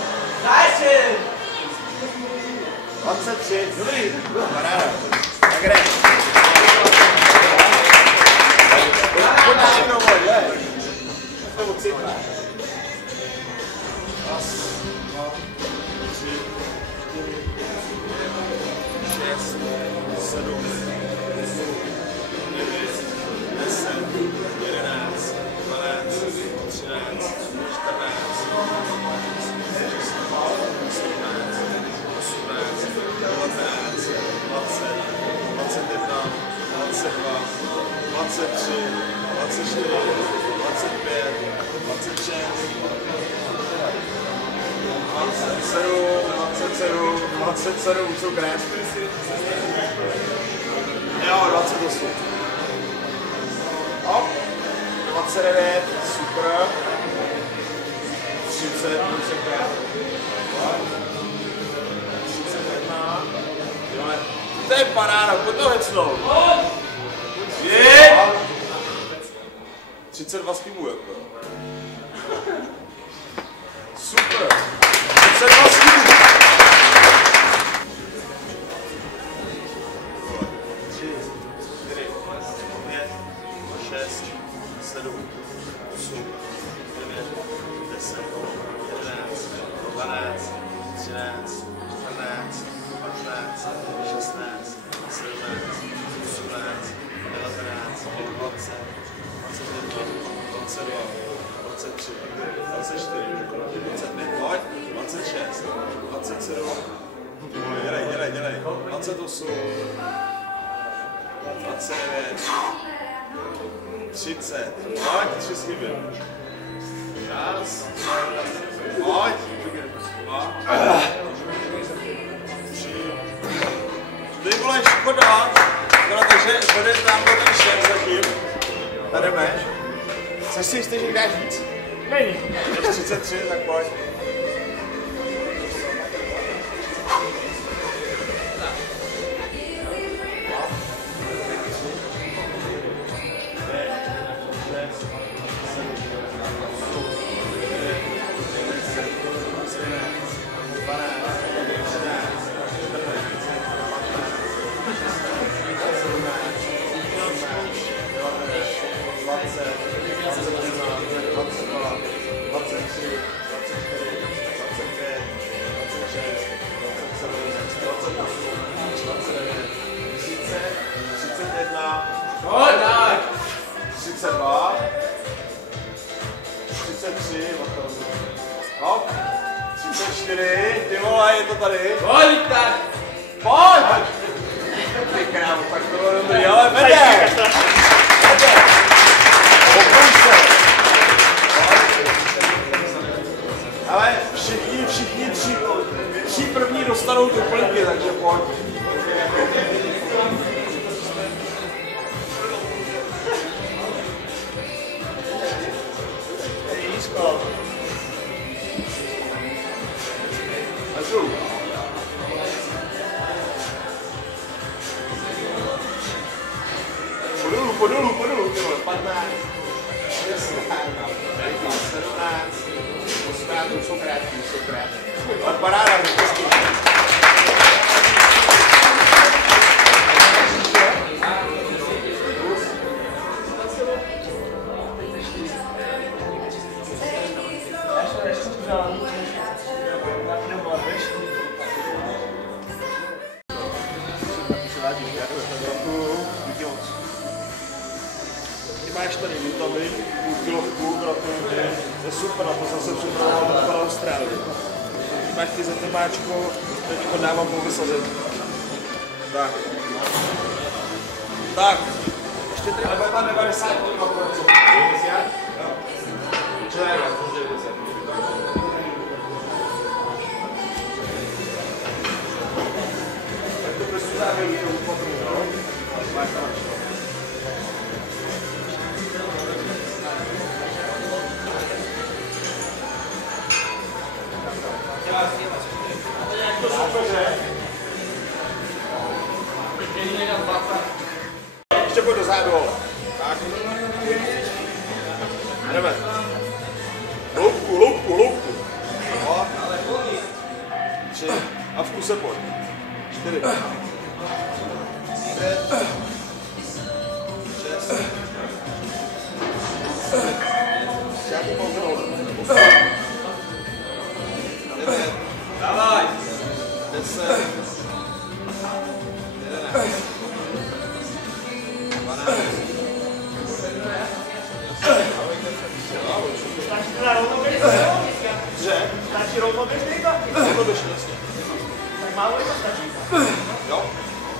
23. Dobrý. Paráda. Tak jdeš. Pojď na jednou, jde. To ucipne. Raz, 2, 3, 6, 7, 9, 10, 11, 12, 13, 14, 23, 24, 25, 26, 27, jsou krásné. Jo, 28. Hop, 29, super. 30, 31. To je paráda, pojď to hecnout. Je! 32 skibů jako. Super. 32 skibů. 3, 4, 5, 6, 7, 8, 9, 10, 11, 12, 13, 14, 15, 16, 17, 18, 19, 20, 21, 22, 23, 24, 25, 26, 27, dělej, 28, 29, 30, pojď, 3 chyby. Raz, pojď, 2, 3, ty vole, škoda, takže vede tam ten šéf zatím. Tady jdeme. Chceš si jistý, že dáš víc? Není. 33, tak pojď. Pojď, tak. 32, 33, hop, 34, ty vole, je to tady. Pojď, tak. Pojď! Ty krávo, tak to bylo dobrý, ale vede! Pokouš se! Ale všichni tři první dostanou doplňky, takže pojď. Po dolů, ty vole, 15. 16. Paráda, hezky. Máš tady Newtonovi, půlkilovku, protože to je super, na to jsem se připravoval do Austrálii. Máš ty zatemáčko, teďko dávám po vysazení. Tak. Tak. Ještě tady máme 90 %. Tak to prostě závěrů, to potom, no. Máš tam. To super, že? Ještě pojď dozadu. Tak. Jdeme. Hloubku, hloubku, hloubku. No. 3. A v kuse pojď. 4. 5. 6. Žádný pouze nohu. 8. 9. Dávaj! 10. 11. 12. Stačí teda rovnou běžný? Že? Stačí rovnou běžný? To běžný, jasně. Tak málo to stačí. Jo?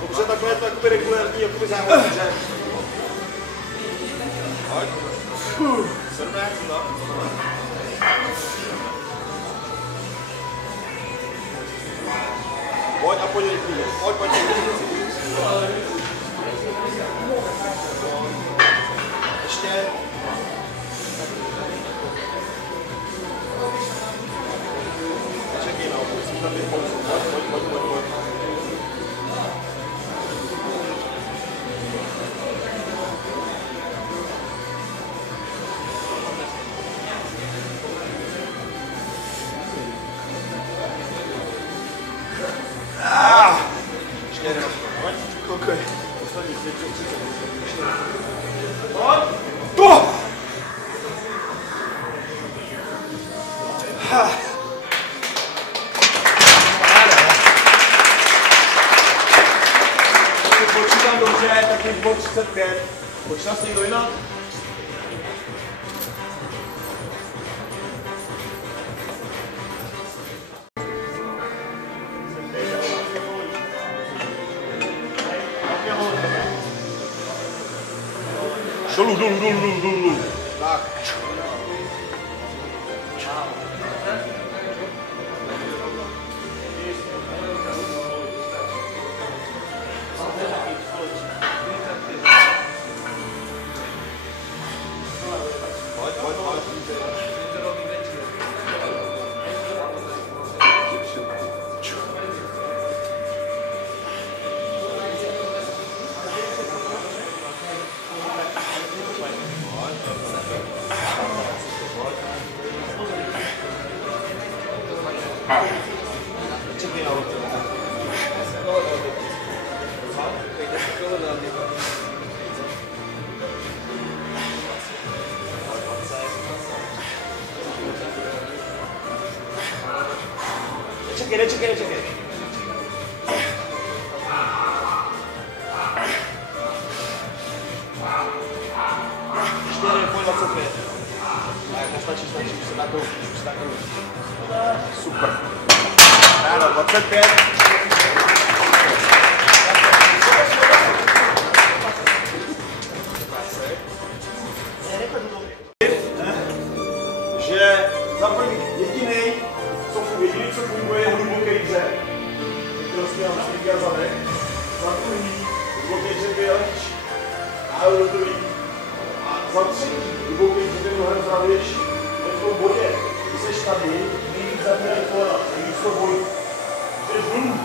Protože takhle je to jakoby regulární, jakoby závodní, že? Pojď. 17, no. Pojď a pojď rychlý. Pojď, pojď. Ještě. Čekej, no, musím tam být pouze. Pojď. Pojď, koukej. Poslední, 30. Pojď! To! Počítám dobře, tak už bylo 35. Počítám si někdo jinak? Dolů. Tak. Pojď. Čekaj na ruce. Nečekej. 4, pojď 25. Tak, nestačí, už se takovou. Super. Ráno, 25. Že za první jediný, co funguje, je hluboký dřep, který směl na stýky a zadek. Za druhý, hluboký dřep je lehčí. A rodový. A za třetí, hluboký dřep je mnohem zdravější. To je v tom bodě, když seš tady, nejvíc zapírají kolena, nejvíc to bolí. Když dolů,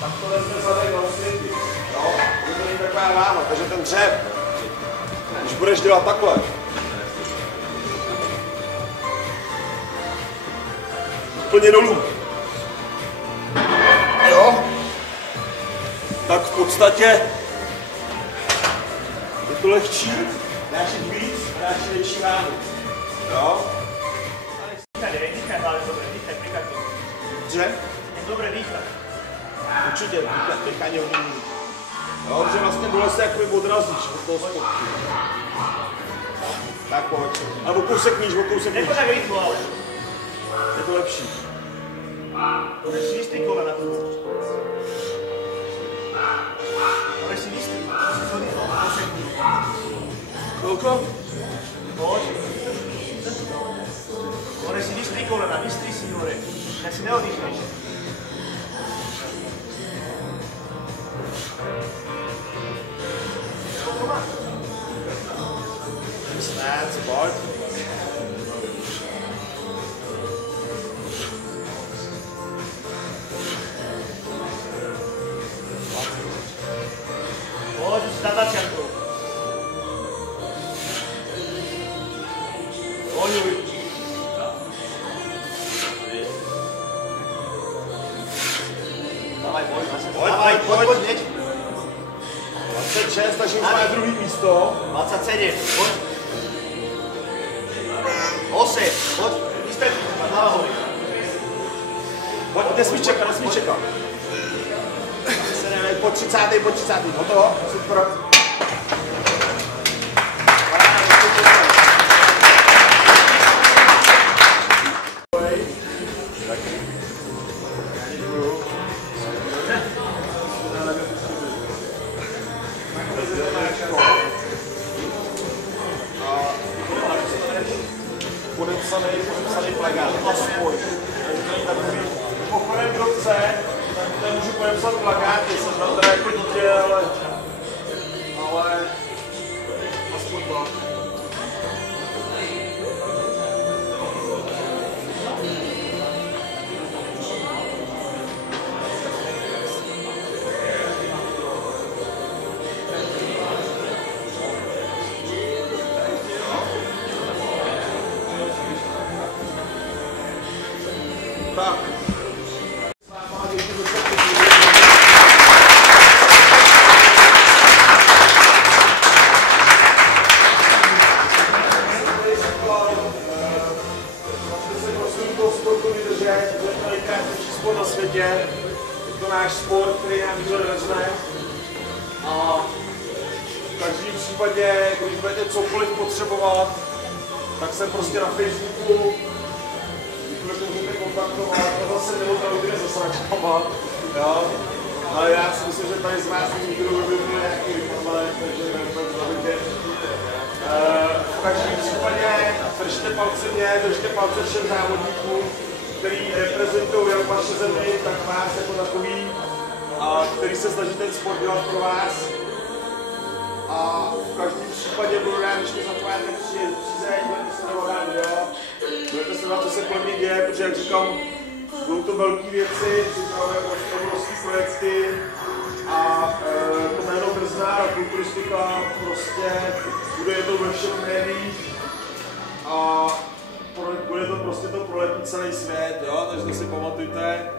tak to vezme zadek na světě. Jo, to není taková rána, takže ten dřep, když budeš dělat takhle, úplně dolů. Jo. Tak v podstatě je to lehčí, dáš jít víc, dáš jít větší váhu. Jo. Dýchaj, ale dobré, dýchaj, prikaď to. Že? Dobré dýchat. Určitě, dýchání hodně může. Jo, že vlastně dole se jakoby odrazíš od toho spodku. Tak pojď. A o kousek níž, o kousek níž. Necho tak rychlo, ale. Je to lepší. Můžeš si vystej kola na to. Můžeš si vystej. Kolko? Pojď. Můžeš si vystej kolena, vystej si hore. Já si neodýchneš. Kolko máš? 16, pojď. Pojď, už na začátku. Pojď. Dávaj, pojď, hneď. 26, takže už máme druhý místo. 27, pojď. 8, pojď. Vystrč, hlava hory. Pojď, nesmíš čekat, nesmíš čekat. Po 30, hotovo, super. Podepsaný plagát, aspoň. Po prvním roce, tak můžu podepsat plagáty, jsem tam teda jako dítě, ale aspoň tak. Tak. Na světě, je to náš sport, který nám nikdo nevezme. A v každém případě, když budete cokoliv potřebovat, tak jsem prostě na Facebooku, když můžete kontaktovat, a zase nebudu tady zasračovat, jo. Ale já si myslím, že tady z vás nikdo by byl nějaký vypadlé, takže nebudete. V každém případě držte palce mě, držte palce všem závodníkům, který reprezentují jak vaše zemi, tak vás jako takový, a který se snaží ten sport dělat pro vás. A v každém případě budu rád, když mě zachováte přízeň, budete se dohrát, jo. Budete se na co se kolem mě děje, protože jak říkám, budou to velké věci, připravujeme obrovské projekty a to jméno Brzná kulturistika prostě bude jednou ve všech médiích a bude to prostě to proletí celý svět, jo, takže to si pamatujte.